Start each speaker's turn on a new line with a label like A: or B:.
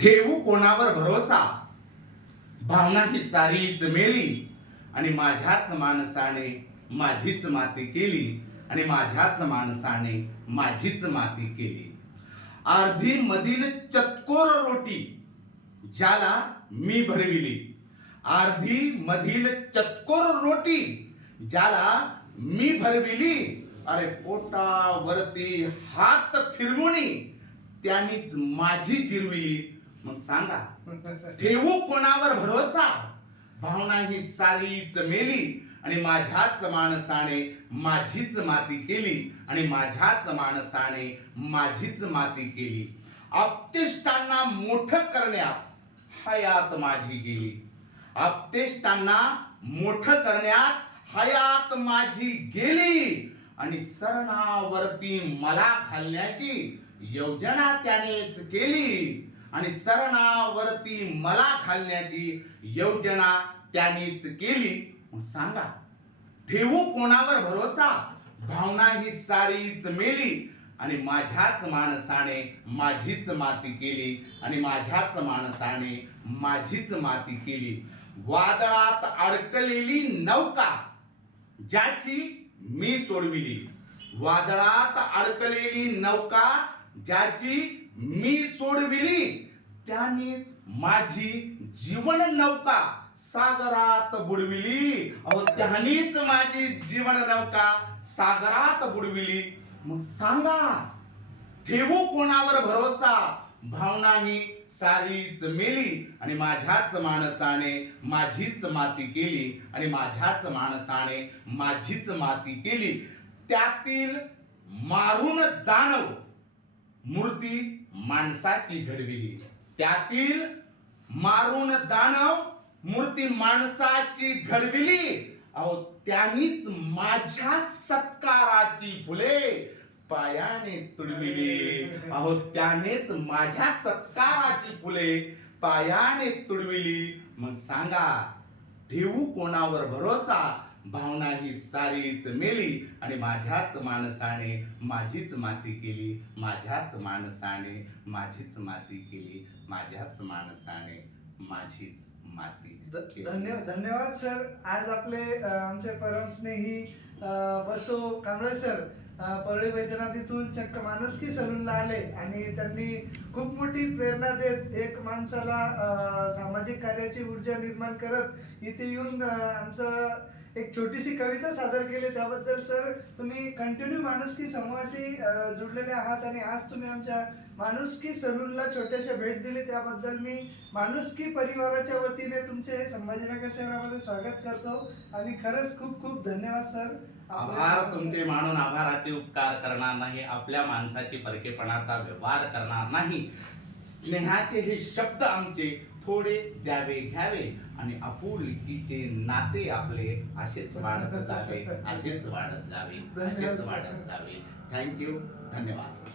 A: ठेवू कोणावर भरोसा? भावना ही सारी मेली आणि माझ्याच माणसाने माझीच माती केली. आणि माझ्याच माणसाने माझीच माती केली. अर्धी मधील चतकोर रोटी ज्याला मी भरविली. अर्धी मधील चतकोर रोटी ज्याला मी भरविली. अरे पोटावरती हात फिरवून त्यानीच माझी जिरविली. मग सांगा. ठेवू कोणावर भरोसा? भावना ही सारीच मेली आणि माझ्याच माणसाने माझीच माती केली आणि माझ्याच माणसाने माझीच माती केली. अपतिष्टांना मोठं करण्यात हयात माझी गेली. अपतिष्टांना मोठं करण्यात हयात माझी गेली. आणि सरणावरती मला घालण्याची योजना त्यानेच केली. आणि सरणावरती मला खालण्याची योजना त्यानेच केली. मग सांगा ठेवू कोणावर भरोसा? भावना ही सारीच मेली आणि माझ्याच माणसाने माझीच माती केली आणि माझ्याच माणसाने माझीच माती केली. वादळात अडकलेली नौका ज्याची मी सोडविली. वादळात अडकलेली नौका ज्याची मी सोडविली. त्यानेच माझी जीवन नौका सागरात बुडविली. अहो त्यानेच माझी जीवन नौका सागरात बुडविली. मग सांगा ठेवू कोणावर भरोसा? भावना ही सारीच मेली आणि माझ्याच माणसाने माझीच माती केली आणि माझ्याच माणसाने माझीच माती केली. त्यातील मारून दानव मूर्ती माणसाची घडविली. त्यातील मारून दानव मूर्ती माणसाची घडविली. अहो त्यांनीच माझ्या सत्काराची फुले पायाने तुडविली. अहो त्यानेच माझ्या सत्काराची फुले पायाने तुडविली. मग सांगा ठेवू कोणावर भरोसा? भावना ही सारीच मेली आणि माझ्याच माणसाने माझीच माती केली माझ्याच माणसाने माझीच माती केली माझ्याच माणसाने माझीच माती.
B: धन्यवाद धन्यवाद सर आज आपले आमचे परम स्नेही अ, बसो कांबळे सर परळी वैद्यनाथ इथून चक्क माणुसकी सलूनला आले आणि त्यांनी खूप मोठी प्रेरणा देत एक माणसाला सामाजिक कार्याची ऊर्जा निर्माण करत इथे येऊन आमचं एक छोटीशी कविता सादर केली त्याबद्दल सर तुम्ही कंटिन्यू माणुसकी समूहाशी जुडलेले आहात आणि आज तुम्ही आमच्या माणुसकी सलूनला छोट्याशा भेट दिली. त्याबद्दल मी माणुसकी परिवाराच्या वतीने तुमचे संभाजीनगर शहरामध्ये स्वागत करतो आणि खरंच खूप खूप धन्यवाद सर.
A: आभार तुमचे मानून आभाराचे उपकार करणार नाही. आपल्या माणसाची परकेपणाचा व्यवहार करणार नाही. स्नेहाचे हे शब्द आमचे थोडे द्यावे घ्यावे आणि आपुलकीचे नाते आपले असेच वाढत जावे असेच वाढत जावे असेच वाढत जावे. थँक्यू धन्यवाद.